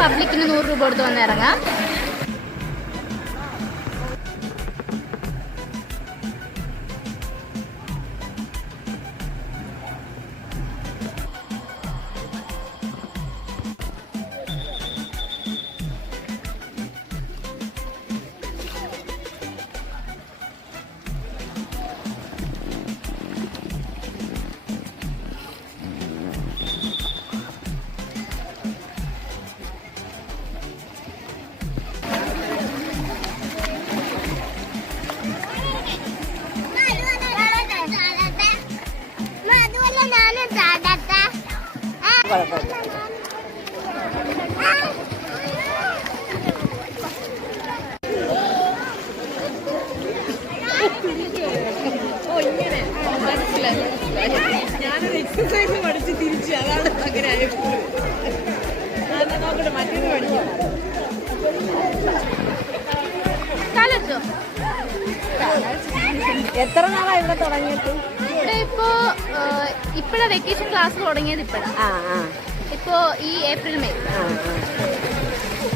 പബ്ലിക്കിന് 100 രൂപ കൊടുത്ത് വന്ന് ഇറങ്ങാം. ഞാനൊരു എക്സസൈസ് പഠിച്ച് തിരിച്ചു, അതാണ് അങ്ങനെ ആയപ്പോൾ നോക്കട്ടെ മറ്റേത് പഠിക്കാം. എത്ര നാളാണ് ഇവിടെ തുടങ്ങിയിട്ട്? ഇവിടെ ഇപ്പോഴാ വെക്കേഷൻ ക്ലാസ് തുടങ്ങിയത്. ഇപ്പോ ഈ ഏപ്രിൽ മെയ്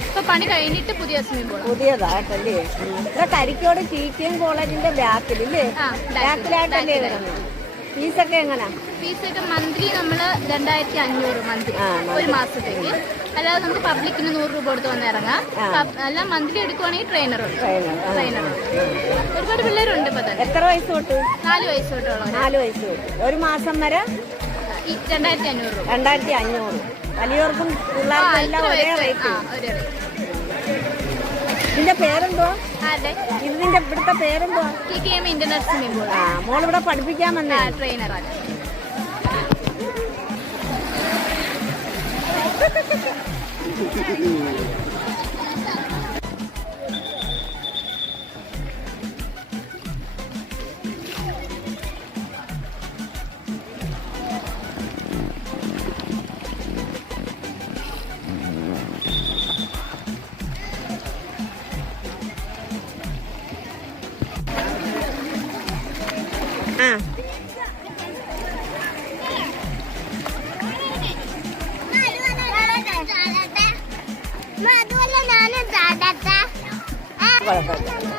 ഇപ്പൊ പണി കഴിഞ്ഞിട്ട് പുതിയ പുതിയതായിട്ടല്ലേ? ഇവിടെ കരിക്കോട് TTM കോളേജിന്റെ ബാക്കിലല്ലേ? ബാക്കിലായിട്ടല്ലേ വരുന്നത്? ഫീസൊക്കെ എങ്ങനാ? ഫീസൊക്കെ മന്ത്ലി നമ്മള് 2500 മന്ത്ലി ഒരു മാസത്തേക്ക്. അല്ലാതെ നമുക്ക് പബ്ലിക്കിന് 100 രൂപ കൊടുത്ത് വന്ന് ഇറങ്ങാം. അല്ല മന്ത്ലി എടുക്കുവാണെങ്കിൽ ട്രെയിനറുണ്ട്. ഒരുപാട് പിള്ളേരുണ്ട് ഇപ്പൊ തന്നെ. എത്ര വയസ്സ് തൊട്ട്? 4 വയസ്സ് തൊട്ടുള്ള. 4 വയസ്സ് തൊട്ട് ഒരു മാസം വരെ 2500 രൂപ. 2500. വലിയവർക്കും പിള്ളേർക്കും എല്ലാം ഒരേ റേറ്റ്. ഇതിന്റെ പേരെന്തോ? ഇതിന്റെ ഇവിടുത്തെ പേരെന്തോ? TTM international swimming pool. മോളിവിടെ പഠിപ്പിക്കാൻ വന്ന ട്രെയിനറാണ്. കുഴപ്പമില്ല.